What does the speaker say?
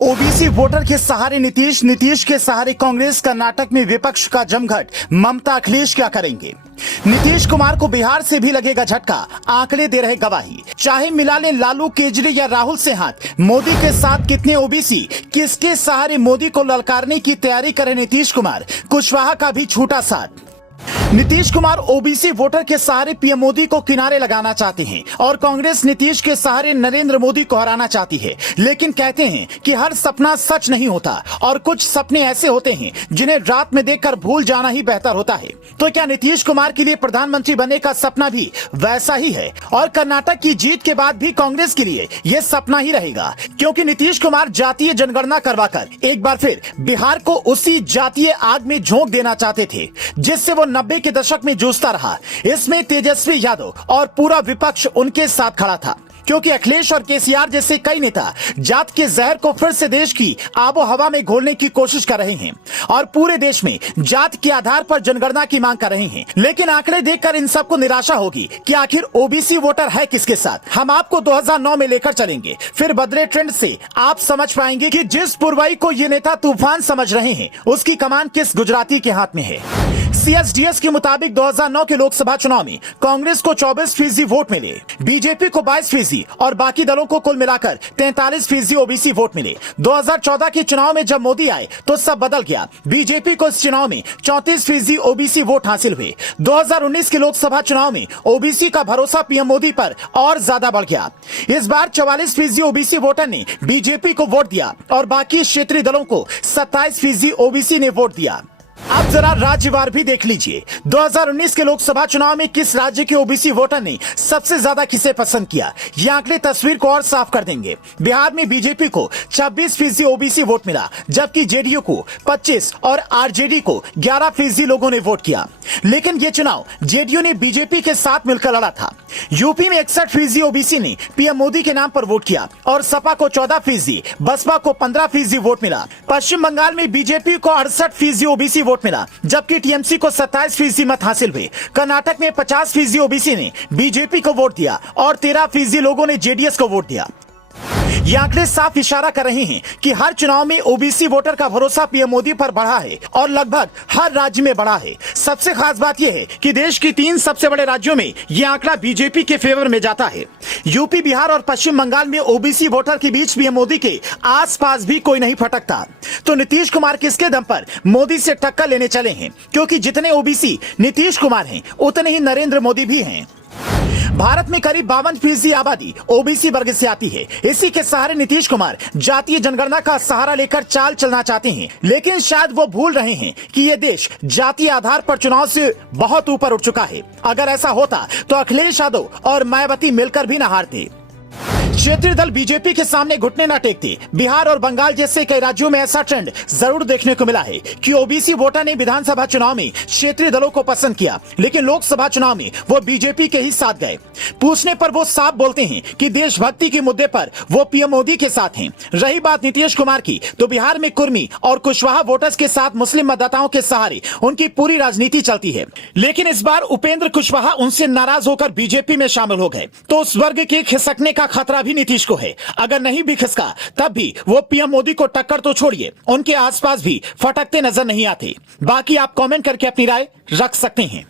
OBC voter के सहारे नीतीश, नीतीश के सहारे कांग्रेस। कर्नाटक में विपक्ष का जमघट, ममता अखिलेश क्या करेंगे? नीतीश कुमार को बिहार से भी लगेगा झटका, आंकड़े दे रहे गवाही। चाहे मिला लें लालू, केजरी या राहुल से हाथ, मोदी के साथ कितने ओबीसी, किसके सहारे मोदी को ललकारने की तैयारी करे नीतीश कुमार? कुशवाहा का भी छूटा साथ। नीतीश कुमार ओबीसी वोटर के सहारे पीएम मोदी को किनारे लगाना चाहते हैं और कांग्रेस नीतीश के सहारे नरेंद्र मोदी को हराना चाहती है। लेकिन कहते हैं कि हर सपना सच नहीं होता और कुछ सपने ऐसे होते हैं जिन्हें रात में देखकर भूल जाना ही बेहतर होता है। तो क्या नीतीश कुमार के लिए प्रधानमंत्री बनने का सपना भी वैसा ही है? और कर्नाटक की जीत के बाद भी कांग्रेस के लिए यह सपना ही रहेगा, क्योंकि नीतीश कुमार जातीय जनगणना करवाकर एक बार फिर बिहार को उसी जातीय आग में झोंक देना चाहते थे जिससे वो 90 के दशक में जूझता रहा। इसमें तेजस्वी यादव और पूरा विपक्ष उनके साथ खड़ा था, क्योंकि अखिलेश और केसीआर जैसे कई नेता जात के जहर को फिर से देश की आबो हवा में घोलने की कोशिश कर रहे हैं और पूरे देश में जात के आधार पर जनगणना की मांग कर रहे हैं। लेकिन आंकड़े देखकर इन सबको निराशा होगी कि आखिर ओबीसी वोटर है किसके साथ। हम आपको 2009 में लेकर चलेंगे, फिर बदले ट्रेंड से आप समझ पाएंगे कि जिस पुरवाई को ये नेता तूफान समझ रहे हैं उसकी कमान किस गुजराती के हाथ में है। सीएसडीएस के मुताबिक 2009 के लोकसभा चुनाव में कांग्रेस को 24% वोट मिले, बीजेपी को 22% और बाकी दलों को कुल मिलाकर 43% ओबीसी वोट मिले। 2014 के चुनाव में जब मोदी आए तो सब बदल गया। बीजेपी को इस चुनाव में 34% ओबीसी वोट हासिल हुए। 2019 के लोकसभा चुनाव में ओबीसी का भरोसा पीएम मोदी पर और ज्यादा बढ़ गया। इस बार 44% ओबीसी वोटर ने बीजेपी को वोट दिया और बाकी क्षेत्रीय दलों को 27% ओबीसी ने वोट दिया। अब जरा राज्यवार भी देख लीजिए। 2019 के लोकसभा चुनाव में किस राज्य के ओबीसी वोटर ने सबसे ज्यादा किसे पसंद किया, ये आंकड़े तस्वीर को और साफ कर देंगे। बिहार में बीजेपी को 26% ओबीसी वोट मिला, जबकि जेडीयू को 25 और आरजेडी को 11% लोगों ने वोट किया। लेकिन ये चुनाव जेडीयू ने बीजेपी के साथ मिलकर लड़ा था। यूपी में 61% ओबीसी ने पीएम मोदी के नाम पर वोट किया और सपा को 14%, बसपा को 15% वोट मिला। पश्चिम बंगाल में बीजेपी को 68% ओबीसी वोट मिला, जबकि टीएमसी को 27% मत हासिल हुए। कर्नाटक में 50% ओबीसी ने बीजेपी को वोट दिया और 13% लोगों ने जेडीएस को वोट दिया। ये आंकड़े साफ इशारा कर रहे हैं कि हर चुनाव में ओबीसी वोटर का भरोसा पीएम मोदी पर बढ़ा है और लगभग हर राज्य में बढ़ा है। सबसे खास बात यह है कि देश की 3 सबसे बड़े राज्यों में यह आंकड़ा बीजेपी के फेवर में जाता है। यूपी, बिहार और पश्चिम बंगाल में ओबीसी वोटर के बीच पीएम मोदी के आसपास भी कोई नहीं फटकता। तो नीतीश कुमार किसके दम पर मोदी से टक्कर लेने चले हैं? क्योंकि जितने ओबीसी नीतीश कुमार हैं उतने ही नरेंद्र मोदी भी हैं। भारत में करीब 52% आबादी ओबीसी वर्ग से आती है। इसी के सहारे नीतीश कुमार जातीय जनगणना का सहारा लेकर चाल चलना चाहते हैं। लेकिन शायद वो भूल रहे हैं कि ये देश जातीय आधार पर चुनाव से बहुत ऊपर उठ चुका है। अगर ऐसा होता तो अखिलेश यादव और मायावती मिलकर भी न हारते। क्षेत्रीय दल बीजेपी के सामने घुटने न टेकते। बिहार और बंगाल जैसे कई राज्यों में ऐसा ट्रेंड जरूर देखने को मिला है कि ओबीसी वोटर ने विधानसभा चुनाव में क्षेत्रीय दलों को पसंद किया, लेकिन लोकसभा चुनाव में वो बीजेपी के ही साथ गए। पूछने पर वो साफ बोलते हैं कि देशभक्ति के मुद्दे पर वो पीएम मोदी के साथ हैं। रही बात नीतीश कुमार की, तो बिहार में कुर्मी और कुशवाहा वोटर्स के साथ मुस्लिम मतदाताओं के सहारे उनकी पूरी राजनीति चलती है। लेकिन इस बार उपेंद्र कुशवाहा उनसे नाराज होकर बीजेपी में शामिल हो गए, तो उस वर्ग के खिसकने का खतरा भी नीतीश को है। अगर नहीं भी खिसका तब भी वो पीएम मोदी को टक्कर तो छोड़िए, उनके आसपास भी फटकते नजर नहीं आते। बाकी आप कमेंट करके अपनी राय रख सकते हैं।